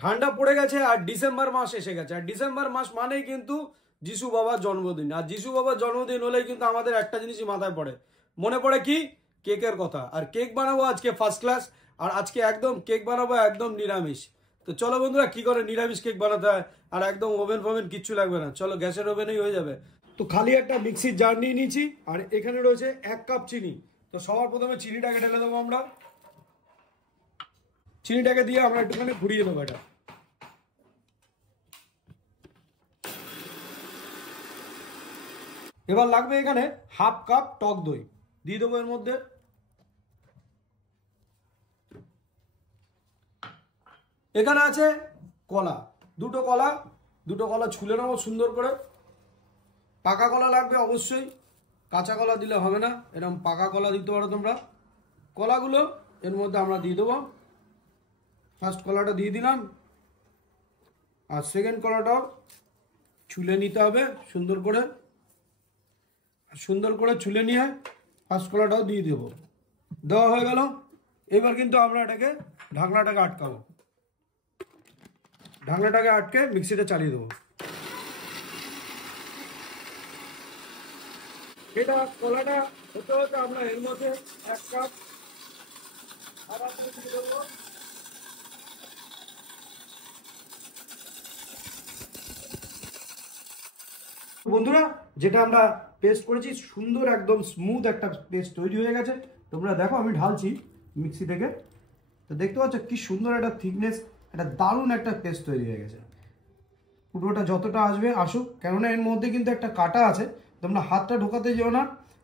ঠান্ডা পড়ে গেছে আর ডিসেম্বর মাস এসে গেছে, আর ডিসেম্বর মাস মানেই কিন্তু যিশু বাবার জন্মদিন। আর যিশু বাবার জন্মদিন হলেই কিন্তু আমাদের একটা জিনিসই মাথায় পড়ে, মনে পড়ে কি? কেকের কথা। আর কেক বানাবো আজকে ফার্স্ট ক্লাস, আর আজকে একদম কেক বানাবো একদম নিরামিষ। তো চলো বন্ধুরা, কি করে নিরামিষ কেক বানাতে হয়, আর একদম ওভেন ফোভেন কিচ্ছু লাগবে না, চলো গ্যাসের ওভেনেই হয়ে যাবে। তো খালি একটা মিক্সির জার নিয়ে নিয়েছি, আর এখানে রয়েছে 1 কাপ চিনি। তো সবার প্রথমে চিনিটাকে ঢেলে দেবো আমরা। চিনিটাকে দিয়ে আমরা একটুখানি ঘুরিয়ে নেবো এটা। এবার লাগবে এখানে 1/2 কাপ টক দই, দিয়ে দেবো এর মধ্যে। এখানে আছে কলা, দুটো কলা ছুলে নেবো সুন্দর করে। পাকা কলা লাগবে অবশ্যই, কাঁচা কলা দিলে হবে না, এরকম পাকা কলা দিতে পারো তোমরা। কলাগুলো এর মধ্যে আমরা দিয়ে দেবো। ফার্স্ট কলাটা দিয়ে দিলাম, আর সেকেন্ড কলাটাও ছুলে নিতে হবে সুন্দর করে। সুন্দর করে ছুলে নিয়ে ফার্স্ট কলাটাও দিয়ে দেবো। দেওয়া হয়ে গেল। এবার কিন্তু আমরা এটাকে ঢাকনাটাকে আটকাবো, ঢাকনাটাকে আটকে মিক্সিতে চালিয়ে দেবো। এটা কলাটা হতে হতে আমরা এর মধ্যে 1 কাপ আদা দিয়ে দেবো। বন্ধুরা, যেটা আমরা পেস্ট করেছি সুন্দর একদম স্মুথ একটা পেস্ট তৈরি হয়ে গেছে। তোমরা দেখো আমি ঢালছি মিক্সি থেকে, তো দেখতে পাচ্ছ কি সুন্দর একটা থিকনেস, একটা দারুণ একটা পেস্ট তৈরি হয়ে গেছে। পুরোটা যতটা আসবে আসুক, কেননা এর মধ্যে কিন্তু একটা কাটা আছে, তোমরা হাতটা ঢোকাতে যেও না,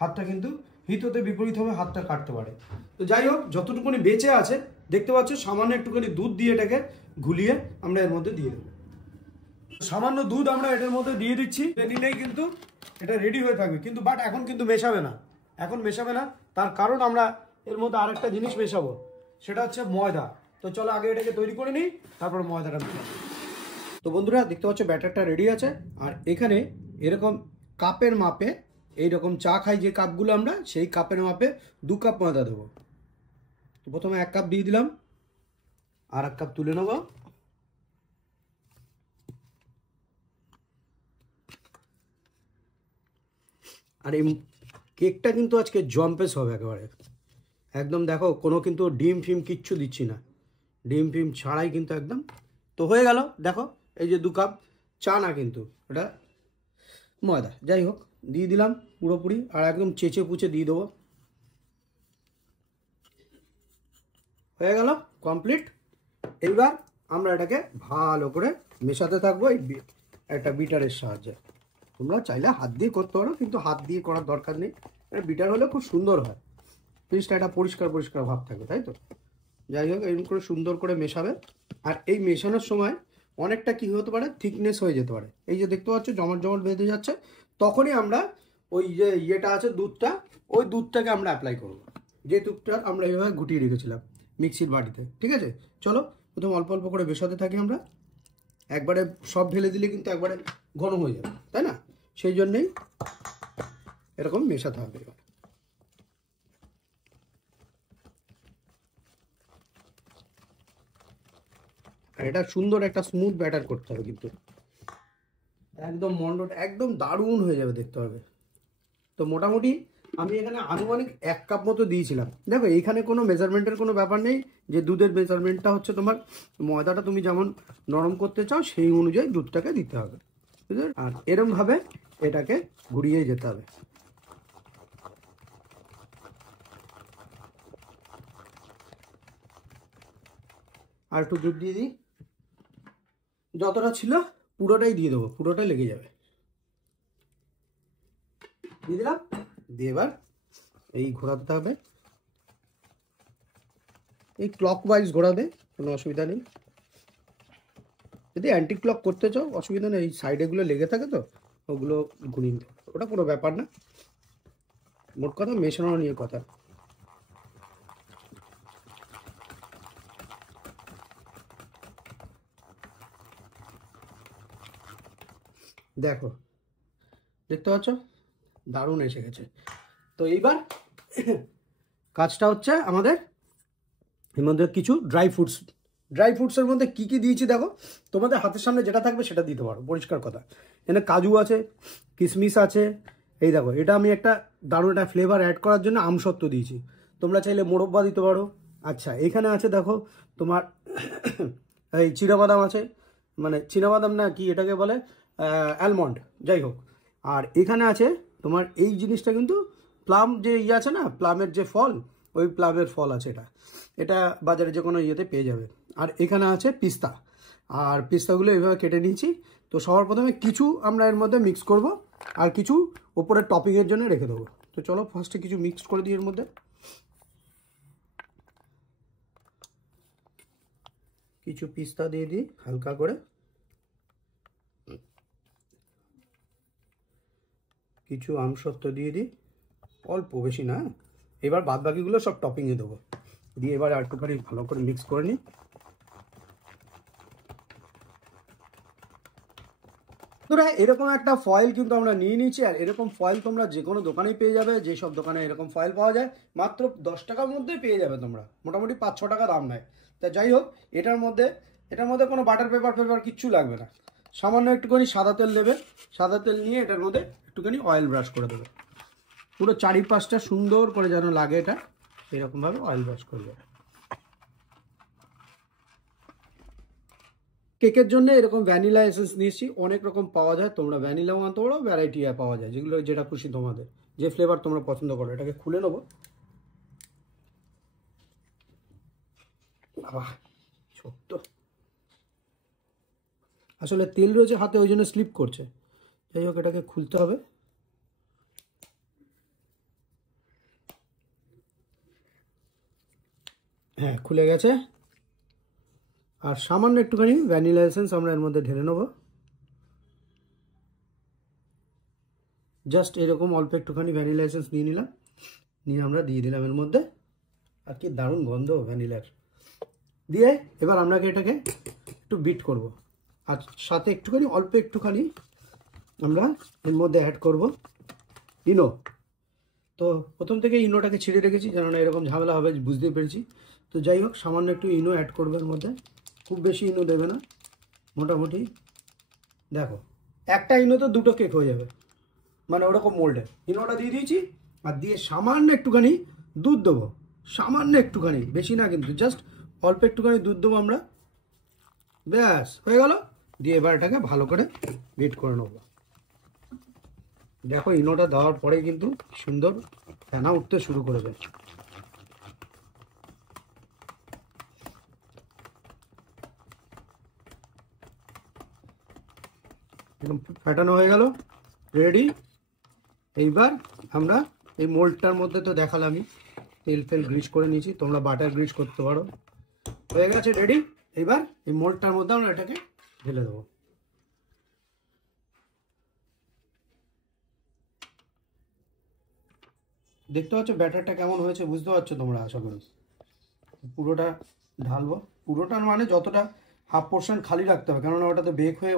হাতটা কিন্তু হিত হতে বিপরীত হবে, হাতটা কাটতে পারে। তো যাই হোক, যতটুকুনি বেঁচে আছে দেখতে পাচ্ছ, সামান্য একটুখানি দুধ দিয়ে এটাকে ঘুলিয়ে আমরা এর মধ্যে দিয়ে দেবো। সামান্য দুধ আমরা এটার মধ্যে দিয়ে দিচ্ছি, নিলেই কিন্তু এটা রেডি হয়ে থাকবে। কিন্তু বাট এখন কিন্তু মেশাবে না, এখন মেশাবে না, তার কারণ আমরা এর মধ্যে আরেকটা জিনিস মেশাবো, সেটা হচ্ছে ময়দা। তো চলো আগে এটাকে তৈরি করে নিই, তারপর ময়দাটা মেশাবো। তো বন্ধুরা দেখতে পাচ্ছ ব্যাটারটা রেডি আছে, আর এখানে এরকম কাপের মাপে, এইরকম চা খাই যে কাপগুলো আমরা, সেই কাপের মাপে 2 কাপ ময়দা দেবো। তো প্রথমে 1 কাপ দিয়ে দিলাম, আর 1 কাপ তুলে নেবো। আর এই কেকটা কিন্তু আজকে জম্পেস হবে একেবারে, একদম দেখো কোনো কিন্তু ডিম ফিম কিচ্ছু দিচ্ছি না, ডিম ফিম ছাড়াই কিন্তু একদম। তো হয়ে গেল, দেখো এই যে 2 কাপ চা না কিন্তু এটা ময়দা, যাই হোক দিয়ে দিলাম পুরোপুরি, আর একদম চেঁচে পুচে দিয়ে দেবো। হয়ে গেল কমপ্লিট। এইবার আমরা এটাকে ভালো করে মেশাতে থাকবো এই একটা বিটারের সাহায্যে। তোমরা চাইলে হাত দিয়ে করতে পারো, কিন্তু হাত দিয়ে করার দরকার নেই, বিটার হলে খুব সুন্দর হয়, জিনিসটা একটা পরিষ্কার পরিষ্কার ভাব থাকবে, তাই তো। যাই হোক এরকম করে সুন্দর করে মেশাবে। আর এই মেশানোর সময় অনেকটা কি হতে পারে, থিকনেস হয়ে যেতে পারে। এই যে দেখতে পাচ্ছ জমাট জমাট বেঁধে যাচ্ছে, তখনই আমরা ওই যে ইয়েটা আছে দুধটা, ওই দুধটাকে আমরা অ্যাপ্লাই করবো, যে দুধটা আমরা এইভাবে গুটিয়ে রেখেছিলাম মিক্সির বাটিতে। ঠিক আছে, চলো প্রথম অল্প অল্প করে মেশাতে থাকি আমরা, একবারে সব ঢেলে দিলে কিন্তু একবারে ঘন হয়ে যাবে, তাই না? সেই জন্যেই এরকম মেশাতে হবে। এবার আর এটা সুন্দর একটা স্মুথ ব্যাটার করতে হবে, কিন্তু একদম মন্ডট একদম দারুণ হয়ে যাবে, দেখতে হবে। তো মোটামুটি আমি এখানে আনুমানিক 1 কাপ মতো দিয়েছিলাম। দেখো এইখানে কোনো মেজারমেন্টের কোনো ব্যাপার নেই, যে দুধের মেজারমেন্টটা হচ্ছে তোমার ময়দাটা তুমি যেমন নরম করতে চাও সেই অনুযায়ী দুধটাকে দিতে হবে, বুঝলে? আর এরমভাবে এটাকে ঘুরিয়ে যেতে হবে। আর একটু দুধ দিয়ে দিই, যতটা ছিল পুরোটাই দিয়ে দেবো, পুরোটাই লেগে যাবে। দিয়ে দিলাম, দিয়ে এবার এই ঘোরাতে হবে, এই ক্লক ওয়াইজ ঘোরাবে, কোনো অসুবিধা নেই। যদি অ্যান্টি ক্লক করতে চাও অসুবিধা নেই, এই সাইডেগুলো লেগে থাকে তো ওগুলো ঘুরিয়ে নিতে, ওটা কোনো ব্যাপার না। মোট কথা মেশানো নিয়ে কথা। দেখো দেখতে পাচ্ছ দারুণ এসে গেছে। তো এইবার কাজটা হচ্ছে আমাদের এর মধ্যে কিছু ড্রাই ফ্রুটস ড্রাই ফ্রুটসের মধ্যে কী কী দিয়েছি দেখো, তোমাদের হাতের সামনে যেটা থাকবে সেটা দিতে পারো, পরিষ্কার কথা। এখানে কাজু আছে, কিশমিশ আছে, এই দেখো এটা আমি একটা দারুণ একটা ফ্লেভার অ্যাড করার জন্য আমসত্ত্ব দিয়েছি, তোমরা চাইলে মোরব্বা দিতে পারো। আচ্ছা এখানে আছে দেখো তোমার এই চীনাবাদাম আছে, মানে চীনাবাদাম না কি এটাকে বলে, অ্যালমন্ড, যাই হোক। আর এখানে আছে তোমার এই জিনিসটা কিন্তু প্লাম যে ইয়ে আছে না, প্লামের যে ফল, ওই প্লামের ফল আছে, এটা এটা বাজারে যে কোনো ইয়েতে পেয়ে যাবে। আর এখানে আছে পিস্তা, আর পিস্তাগুলো এইভাবে কেটে নিয়েছি। তো সবার প্রথমে কিছু আমরা এর মধ্যে মিক্স করব, আর কিছু ওপরে টপিংয়ের জন্য রেখে দেবো। তো চলো ফার্স্টে কিছু মিক্স করে দিই এর মধ্যে। কিছু পিস্তা দিয়ে দিই হালকা করে, কিছু আমসত্ত্ব দিয়ে দিই অল্প, বেশি না। এবার বাদ বাকিগুলো সব টপিংয়ে দেবো, দিয়ে এবার একটুখানি ভালো করে মিক্স করে নিই। তোরা এরকম একটা ফয়েল কিন্তু আমরা নিয়ে নিচ্ছি, আর এরকম ফয়েল তোমরা যে কোনো দোকানেই পেয়ে যাবে, যেসব দোকানে এরকম ফয়েল পাওয়া যায় মাত্র 10 টাকার মধ্যেই পেয়ে যাবে তোমরা, মোটামুটি 5-6 টাকা দাম নেয়। তা যাই হোক, এটার মধ্যে কোনো বাটার পেপার কিচ্ছু লাগবে না, সামান্য একটুখানি সাদা তেল দেবে, সাদা তেল নিয়ে এটার মধ্যে একটুখানি অয়েল ব্রাশ করে দেবে, পুরো চারিপাশটা সুন্দর করে যেন লাগে, এটা এরকমভাবে অয়েল ব্রাশ করবে। কেকের জন্য এরকম ভ্যানিলা এসেন্স নিয়েছি, অনেক রকম পাওয়া যায়, তোমরা ভ্যানিলাও আনতে পারো, ভ্যারাইটি পাওয়া যায়, যেগুলো যেটা খুশি তোমাদের, যে ফ্লেভার তোমরা পছন্দ করো। এটাকে খুলে নেবো, বাবা ছোট্ট, আসলে তেল রয়েছে হাতে ওই জন্য স্লিপ করছে, যাই হোক এটাকে খুলতে হবে। হ্যাঁ খুলে গেছে। আর সামান্য একটুখানি ভ্যানিলা এসেন্স আমরা এর মধ্যে ঢেলে নেবো, জাস্ট এরকম অল্প একটুখানি ভ্যানিলা এসেন্স নিয়ে নিলাম, নিয়ে আমরা দিয়ে দিলাম এর মধ্যে। আর কি দারুণ গন্ধ ভ্যানিলার, দিয়ে এবার আমরা এটাকে একটু বিট করব, আর সাথে একটুখানি অল্প একটুখানি আমরা এর মধ্যে অ্যাড করব ইনো। তো প্রথম থেকে ইনোটাকে ছিঁড়ে রেখেছি, যেন না এরকম ঝামেলা হবে বুঝতেই পেরেছি। তো যাই হোক সামান্য একটু ইনো অ্যাড করবে এর মধ্যে, খুব বেশি ইনো দেবে না, মোটামুটি দেখো একটা ইনোতে 2টো কেক হয়ে যাবে, মানে ওরকম মোল্ডে ইনোটা দিয়ে দিয়েছি। আর দিয়ে সামান্য একটুখানি দুধ দেবো, সামান্য একটুখানি, বেশি না কিন্তু, জাস্ট অল্প একটুখানি দুধ দেবো আমরা, ব্যাস হয়ে গেল। দিয়ে এবার এটাকে ভালো করে বিট করে নেবো। দেখো ইনোটা দেওয়ার পরে কিন্তু সুন্দর ফেনা উঠতে শুরু করবে। একদম ফাটানো হয়ে গেল, রেডি। এইবার আমরা এই মোল্ডটার মধ্যে তো দেখালামই, তেল ফেল গ্রিস করে নিয়েছি, তোমরা বাটার গ্রিস করতে পারো, হয়ে গেছে রেডি। এইবার এই মোল্ডটার মধ্যে আমরা এটাকে ঢেলে দেবো। দেখতে পাচ্ছ ব্যাটারটা কেমন হয়েছে, বুঝতে পারছো তোমরা আশা করি। পুরোটা ঢালবো, পুরোটা মানে যতটা, হাফ পোর্শন খালি রাখতে হবে, কেননা ওটা তো বেক হয়ে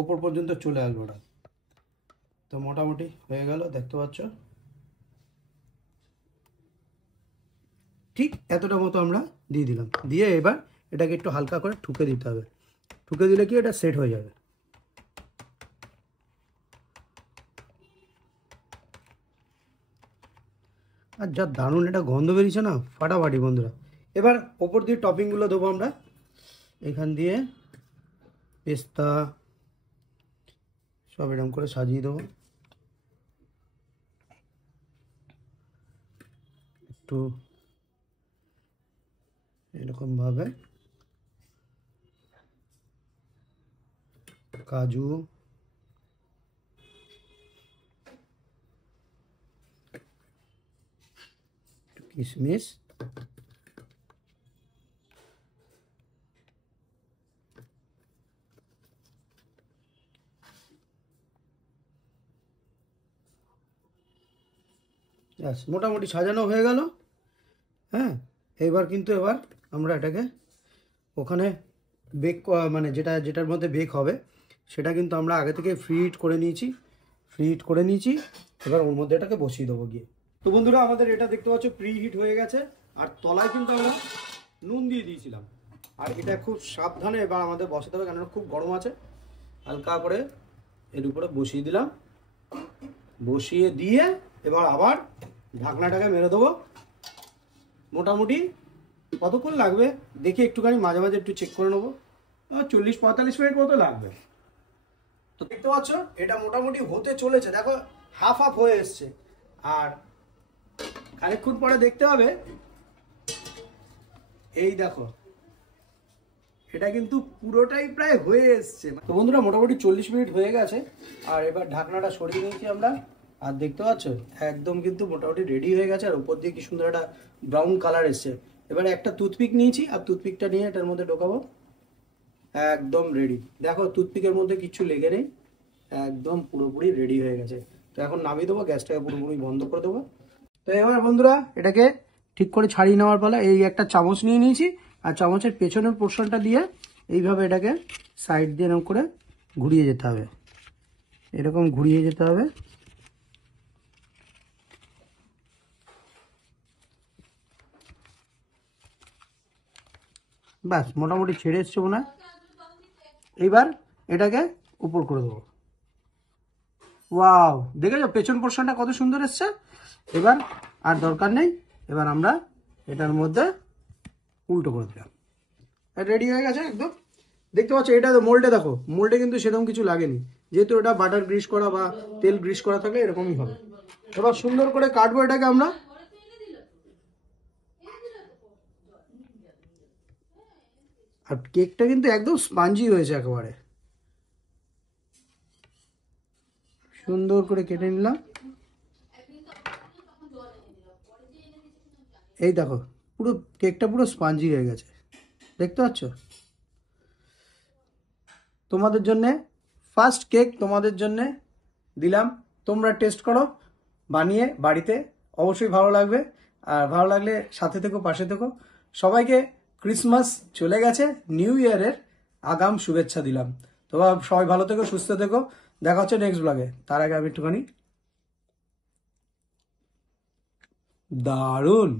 ওপর পর্যন্ত চলে আসবে ওটা। তো মোটামুটি হয়ে গেল, দেখতে পাচ্ছ ঠিক এতটা মতো আমরা দিয়ে দিলাম। দিয়ে এবার এটাকে একটু হালকা করে ঠুকে দিতে হবে, ঠুকে দিলে কি এটা সেট হয়ে যাবে। আর যা দারুণ এটা গন্ধ বেরিয়েছে না, ফাটাফাটি বন্ধুরা। এবার ওপর দিয়ে টপিংগুলো দেবো আমরা, এখান দিয়ে পেস্তা সব এরকম করে সাজিয়ে দেবো, একটু এরকমভাবে কাজু, কিশমিশ, মোটামুটি সাজানো হয়ে গেল। হ্যাঁ এবার আমরা এটাকে ওখানে বেক, মানে যেটার মধ্যে বেক হবে সেটা কিন্তু আমরা আগে থেকে ফ্রি হিট করে নিয়েছি। এবার ওর মধ্যে এটাকে বসিয়ে দেবো গিয়ে। তো বন্ধুরা আমাদের এটা দেখতে পাচ্ছ প্রি হিট হয়ে গেছে, আর তলায় কিন্তু আমরা নুন দিয়ে দিয়েছিলাম। আর এটা খুব সাবধানে এবার আমাদের বসাতে হবে, কেননা খুব গরম আছে। হালকা করে এর উপরে বসিয়ে দিলাম, বসিয়ে দিয়ে এবার আবার ঢাকনাটাকে মেরে দেবো। মোটামুটি কতক্ষণ লাগবে দেখি একটুখানি, মাঝে মাঝে একটু চেক করে নেবো। 40-45 মিনিট মতো লাগবে। তো দেখতে পাচ্ছ এটা মোটামুটি হতে চলেছে, দেখো হাফ হাফ হয়ে এসছে। আর খানিকক্ষণ পরে দেখতে হবে, এই দেখো এটা কিন্তু পুরোটাই প্রায় হয়ে এসছে। তো বন্ধুরা মোটামুটি 40 মিনিট হয়ে গেছে। আর এবার ঢাকনাটা সরিয়ে নিয়েছি আমরা, আর দেখতে পাচ্ছ একদম কিন্তু মোটামুটি রেডি হয়ে গেছে। আর উপর দিয়ে কি সুন্দর একটা ব্রাউন কালার এসছে। এবারে একটা টুথপিক নিয়েছি, আর টুথপিকটা নিয়ে এটার মধ্যে ঢোকাবো। একদম রেডি, দেখো টুথপিকের মধ্যে কিছু লেগে নেই, একদম পুরোপুরি রেডি হয়ে গেছে। তো এখন নামিয়ে দেবো, গ্যাসটাকে পুরোপুরি বন্ধ করে দেবো। তো এবার বন্ধুরা এটাকে ঠিক করে ছাড়িয়ে নেওয়ার পালা। এই একটা চামচ নিয়ে নিয়েছি, আর চামচের পেছনের পোর্শনটা দিয়ে এইভাবে এটাকে সাইড দিয়ে এরকম করে ঘুরিয়ে যেতে হবে, এরকম ঘুরিয়ে যেতে হবে। ব্যাস মোটামুটি ছেড়ে এসছে মনে হয়। এইবার এটাকে উপর করে দেবো। ওয়াও, দেখেছো পেছন পোর্শনটা কত সুন্দর এসছে। এবার আর দরকার নেই, এবার আমরা এটার মধ্যে উল্টো করে দিলাম, রেডি হয়ে গেছে একদম। দেখতে পাচ্ছ এটা মোল্ডে, দেখো মোল্ডে কিন্তু সেরকম কিছু লাগেনি, যেহেতু এটা বাটার গ্রিস করা বা তেল গ্রিস করা থাকলে এরকমই হবে। এবার সুন্দর করে কাটবো এটাকে আমরা। আর কেকটা কিন্তু একদম স্পঞ্জি হয়েছে, একেবারে সুন্দর করে কেটে নিলাম। এই দেখো পুরো কেকটা পুরো স্পঞ্জি হয়ে গেছে, দেখতে পাচ্ছ। তোমাদের জন্যে ফার্স্ট কেক তোমাদের জন্যে দিলাম, তোমরা টেস্ট করো বানিয়ে বাড়িতে, অবশ্যই ভালো লাগবে। আর ভালো লাগলে সাথে থেকো, পাশে থেকো। সবাইকে ক্রিসমাস চলে গেছে, নিউ ইয়ারের আগাম শুভেচ্ছা দিলাম। তো সবাই ভালো থেকো, সুস্থ থেকো, দেখা হচ্ছে নেক্সট ব্লগে। তার আগে আমি একটুখানি দারুণ